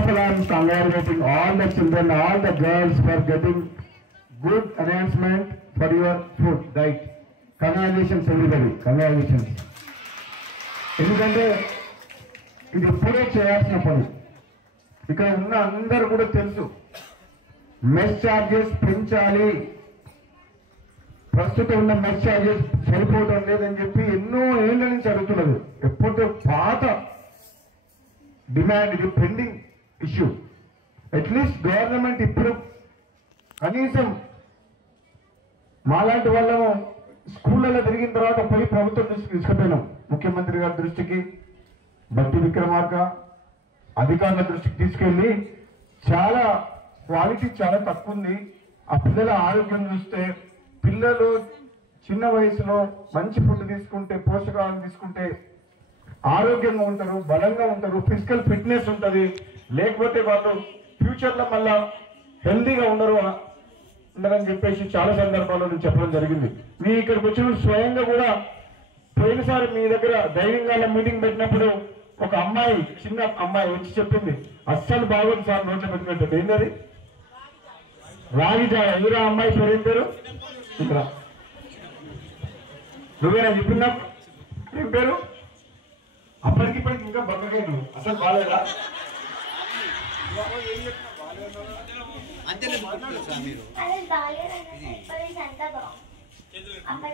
of all, I am congratulating all the children, all the girls for getting good arrangement for your food, diet. Congratulations everybody, congratulations. ఎందుకంటే ఇది ఇప్పుడే చేయాల్సిన పని. ఇక్కడ ఉన్న అందరూ కూడా తెలుసు మెస్ ఛార్జెస్ పెంచాలి, ప్రస్తుతం ఉన్న మెస్ ఛార్జెస్ సరిపోవడం లేదని చెప్పి ఎన్నో ఏళ్ల నుంచి అడుగుతున్నది. ఎప్పుడో పాత డిమాండ్, ఇది పెండింగ్ ఇష్యూ. అట్లీస్ట్ గవర్నమెంట్ ఇప్పుడు కనీసం మాలాంటి వాళ్ళము స్కూళ్ళలో తిరిగిన తర్వాత పోయి ప్రభుత్వం దృష్టికి తీసుకుపోయినాం, ముఖ్యమంత్రి గారి దృష్టికి, బట్టి విక్రమార్క అధికారుల దృష్టికి తీసుకెళ్ళి చాలా క్వాలిటీ చాలా తక్కువ ఉంది. ఆ పిల్లల ఆరోగ్యం చూస్తే పిల్లలు చిన్న వయసులో మంచి ఫుడ్ తీసుకుంటే, పోషకాహారం తీసుకుంటే ఆరోగ్యంగా ఉంటారు, బలంగా ఉంటారు, ఫిజికల్ ఫిట్నెస్ ఉంటుంది. లేకపోతే వాళ్ళు ఫ్యూచర్లో మళ్ళా హెల్దీగా ఉండరని చెప్పేసి చాలా సందర్భాల్లో నేను చెప్పడం జరిగింది. మీ ఇక్కడికి వచ్చిన స్వయంగా కూడా పోయినసారి మీ దగ్గర ధైర్యంగా మీటింగ్ పెట్టినప్పుడు ఒక అమ్మాయి, చిన్న అమ్మాయి వచ్చి చెప్పింది, అస్సలు బాగోదు సార్ నోట్లో పెట్టుకుంటుంది. ఏంటది? రాగిజావ. ఎవరా అమ్మాయి పేరు? ఏం పేరు? ఇక్కడ నువ్వేనా చెప్పిందా? ఏం పేరు? అప్పటికిప్పటికి ఇంకా బక్కగా నువ్వు అసలు బాగాలేదా?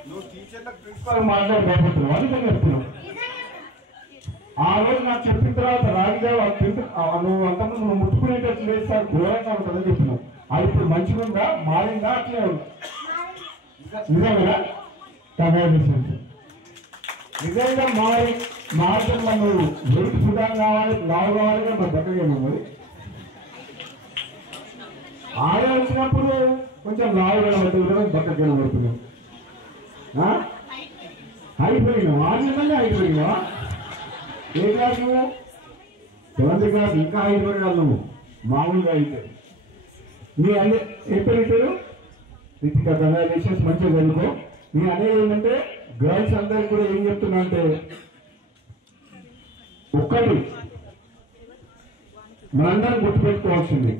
నువ్వు టీచర్లకు ప్రిన్సిపాల్ మాట్లాడలేకపోతున్నావు అని నేను చెప్తున్నావు. ఆ రోజు నాకు చెప్పిన తర్వాత రాగిజావ నువ్వు అంతకుముందు నువ్వు ముట్టుకునేటట్టు లేదు సార్, ఘోరంగా ఉంటుందని చెప్పినావు. అది ఇప్పుడు మంచిగా ఉందా, మారిందా, అట్లే ఉందా? నిజంగా కంగ్రాచులేషన్స్. నిజంగా మాత్రం నువ్వు వెయిట్ ఫుడ్ కావాలి, లావు కావాలి, మరి బక్కగా మరి ఆడే వచ్చినప్పుడు కొంచెం లావు కనబడుతుంది, బక్కగా కనబడుతున్నావు. అయిపోయినావు, ఆడినంగా అయిపోయినావా? ఏ క్లాస్ నువ్వు? 7th class. ఇంకా అయిపోయినావు నువ్వు మామూలుగా అయితే. మీ అన్నీ చెప్పారు రితిక, కంగ్రాచులేషన్స్, మంచిగా చదువుకో. మీ అనేది ఏంటంటే గర్ల్స్ అందరికి కూడా ఏం చెప్తున్నా అంటే, ఒక్కటి మనందరం గుర్తుపెట్టుకోవాల్సింది,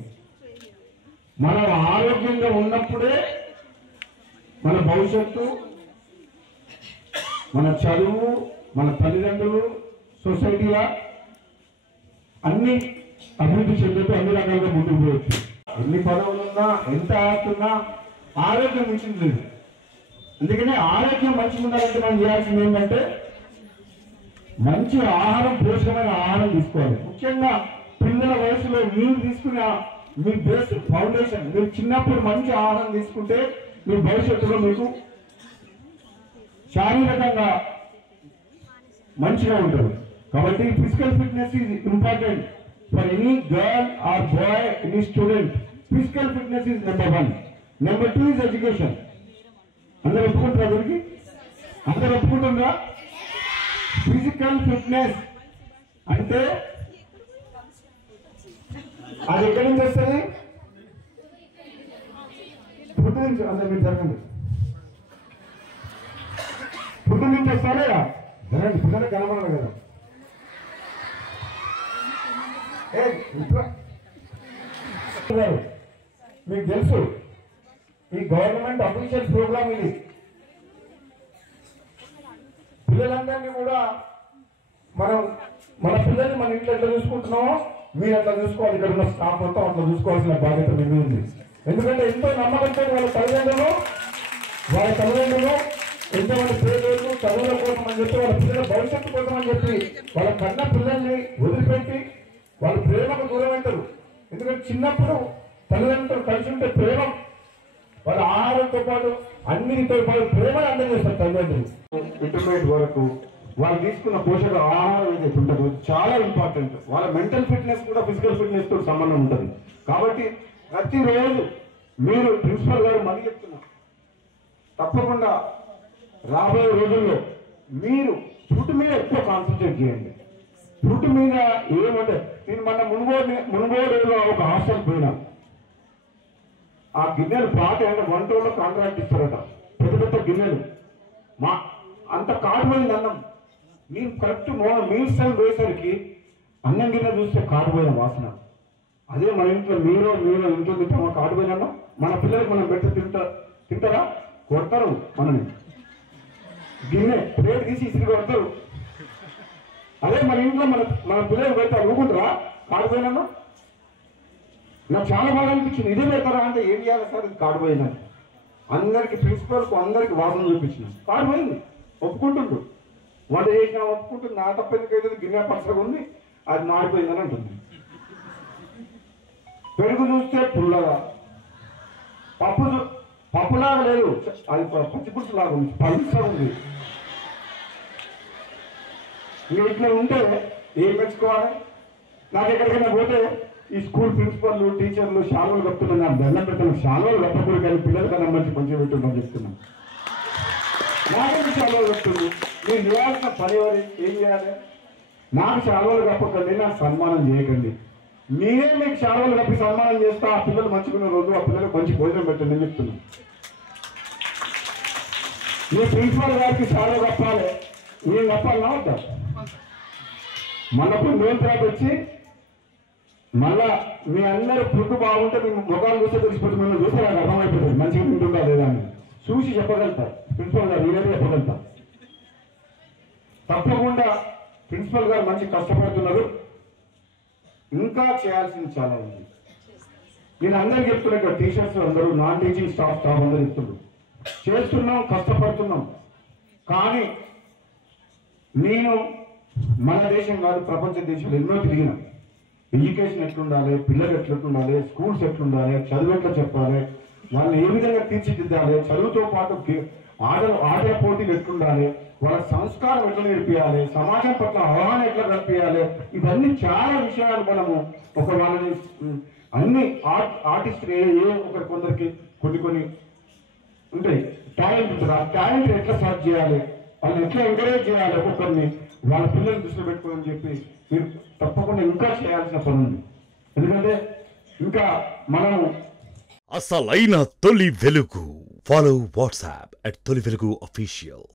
మనం ఆరోగ్యంగా ఉన్నప్పుడే మన భవిష్యత్తు, మన చదువు, మన తల్లిదండ్రులు, సొసైటీలో అన్ని అభివృద్ధి చెందుతూ అన్ని రకాలుగా ముందుకు పోవచ్చు. ఎన్ని పదవులున్నా, ఎంత ఆడుతున్నా ఆరోగ్యం మించింది లేదు. అందుకనే ఆరోగ్యం మంచిగా ఉండాలంటే మనం చేయాల్సింది ఏంటంటే మంచి ఆహారం, పోషకమైన ఆహారం తీసుకోవాలి. ముఖ్యంగా పిల్లల వయసులో మీరు తీసుకున్న మీ బేస్ ఫౌండేషన్, మీరు చిన్నప్పుడు మంచి ఆహారం తీసుకుంటే మీ భవిష్యత్తులో మీకు శారీరకంగా మంచిగా ఉంటుంది. కాబట్టి physical fitness is important for any girl or boy, any student. Physical fitness is number 1. Number 2 is education. అందరూ ఒప్పుకుంటారా? దీనికి అందరూ ఒప్పుకుంటుందా? ఫిజికల్ ఫిట్నెస్ అంటే అది ఎక్కడి నుంచి వస్తుంది? ఫుడ్ నుంచి. అందరూ మీరు జరగండి. ఫుడ్ నుంచి వస్తారా? జరగండి. ఫుడ్ అంటే కనబడదు కదా. మీకు తెలుసు ఈ గవర్నమెంట్ అఫీషియల్ ప్రోగ్రామ్ ఇది. పిల్లలందరినీ కూడా మన పిల్లల్ని మన ఇంట్లో ఎట్లా చూసుకుంటున్నామో మీరు అట్లా చూసుకోవాలి. ఇక్కడ ఉన్న స్టాఫ్ మొత్తం అట్లా చూసుకోవాల్సిన బాధ్యత మీ ఉంది. ఎందుకంటే ఎంతో నమ్మకంతో వాళ్ళ తల్లిదండ్రులు ఎంతోమంది పేదలు చదువుల కోసం అని చెప్పి, వాళ్ళ పిల్లల భవిష్యత్తు కోసం అని చెప్పి వాళ్ళ కన్న పిల్లల్ని వదిలిపెట్టి వాళ్ళు ప్రేమకు దూరం అవుతారు. ఎందుకంటే చిన్నప్పుడు తల్లిదండ్రులు కలిసి ఉంటే ప్రేమ, వాళ్ళ ఆహారంతో పాటు అన్నిటితో పాటు ప్రేమను అందజేస్తారు తల్లిదండ్రులు. ఇంటర్మీడియట్ వరకు వాళ్ళు తీసుకున్న పోషక ఆహారం ఏదైతే ఉంటుందో చాలా ఇంపార్టెంట్. వాళ్ళ మెంటల్ ఫిట్నెస్ కూడా ఫిజికల్ ఫిట్నెస్ తో సంబంధం ఉంటుంది. కాబట్టి ప్రతిరోజు మీరు ప్రిన్సిపల్ గారు మళ్ళీ చెప్తున్నారు, తప్పకుండా రాబోయే రోజుల్లో మీరు ఫుడ్ మీద ఎక్కువ కాన్సన్ట్రేట్ చేయండి. ఫుడ్ మీద ఏమంటే, నేను మన మునుగోడులో ఒక హాస్టల్ పోయినా, ఆ గిన్నెలు పాత 1 రోజుల్లో కాంట్రాక్ట్ ఇస్తారట. పెద్ద పెద్ద గిన్నెలు, అంత కాడిపోయింది అన్నం. మీరు కరెక్ట్ మీల్స్ టైం పోయేసరికి అన్నం గిన్నె చూస్తే కాడిపోయిన వాసన. అదే మన ఇంట్లో మీరు ఇంట్లో తింటామా కాడిపోయినా మన పిల్లలకు మనం పెడితే తింటారా? కొడతారు మనని, గిన్నె ప్లేట్ తీసి ఇసిరి కొడతారు. అదే మన ఇంట్లో మన పిల్లలు పెడతారు ఊరుకుంటారా? కాడిపోయినా నాకు చాలా బాగా అనిపించింది. ఇదే పెడతారా అంటే ఏం చేయాలి సార్, ఇది కాడిపోయినా. అందరికి ప్రిన్సిపల్కు అందరికి వాసన చూపించిన కాడిపోయింది, ఒప్పుకుంటుండ్రు. వంట చేసినా ఒప్పుకుంటుంది, నా తప్పెందుకైతే గిన్నె పచ్చగా ఉంది, అది మాడిపోయిందని అంటుంది. పెరుగు చూస్తే పుల్లగా, పప్పులాగా లేదు, అది పచ్చిపులుసు లాగా ఉంది, పలుసగా ఉంది. మీరు ఇట్లా ఉంటే ఏం మెచ్చుకోవాలి? నాకు ఎక్కడికైనా పోతే ఈ స్కూల్ ప్రిన్సిపల్లు టీచర్లు శాలువలు కప్పుతున్నాను, నాకు దండం పెట్టాను, శాలువలు కప్పకూడదు కానీ పిల్లల కన్నా మంచి కొంచెం పెట్టుకుంటాను చెప్తున్నాను. నాకేమి శాలువలు కప్పుతుంది, మీరు చేయాల్సిన పని వారి ఏం చేయాలి? నాకు శాలువలు కప్పకండి, నాకు సన్మానం చేయకండి. మీరే మీకు శాలువలు కప్పి సన్మానం చేస్తా, ఆ పిల్లలు మంచుకున్న రోజు ఆ పిల్లలకు మంచి భోజనం పెట్టండి అని చెప్తున్నాను. మీ ప్రిన్సిపల్ గారికి శాలువ కప్పాలి, నేను కప్పాలన్నా వద్దా? మళ్ళీ కొన్ని రోజుల తర్వాత వచ్చి మళ్ళా మీ అందరూ ఫుడ్ బాగుంటే మీ ముఖాలు చూస్తే తెలిసిపోతే మిమ్మల్ని చూస్తే నాకు అర్థమైపోతుంది మంచిగా తింటుందా లేదా అని. చూసి చెప్పగలుగుతారు ప్రిన్సిపల్ గారు, నేనే చెప్పగలుగుతారు. తప్పకుండా ప్రిన్సిపల్ గారు మంచి కష్టపడుతున్నారు, ఇంకా చేయాల్సింది చాలా ఉంది. నేను అందరికి చెప్తున్నా, టీచర్స్ అందరూ, నాన్ టీచింగ్ స్టాఫ్ అందరూ చెప్తున్నారు, చేస్తున్నాం, కష్టపడుతున్నాం. కానీ నేను మన దేశం కాదు ప్రపంచ దేశాలు ఎన్నో తిరిగిన. ఎడ్యుకేషన్ ఎట్లుండాలి, పిల్లలు ఎట్లుండాలి, స్కూల్స్ ఎట్లుండాలి, చదువు ఎట్లా చెప్పాలి, వాళ్ళని ఏ విధంగా తీర్చిదిద్దాలి, చదువుతో పాటు ఆటల పోటీలు ఎట్లుండాలి, వాళ్ళ సంస్కారం ఎట్లా నేర్పియాలి, సమాజం పట్ల అవగాహన ఎట్లా కల్పించాలి, ఇవన్నీ చాలా విషయాలు మనము ఒక వాళ్ళని అన్ని ఆర్టిస్టులు కొందరికి కొన్ని ఉంటాయి టాలెంట్ ఉంటుంది, ఆ టాలెంట్ ఎట్లా సర్చ్ చేయాలి, వాళ్ళని ఎట్లా ఎంకరేజ్ చేయాలి, ఒక్కొక్కరిని వాళ్ళ పిల్లల్ని దృష్టిలో పెట్టుకోని చెప్పి మీరు తప్పకుండా ఇంకా చేయాల్సిన పని ఉంది. ఎందుకంటే ఇంకా మనము అసలైన తొలి వెలుగు. ఫాలో వాట్సాప్ @తొలి వెలుగు official.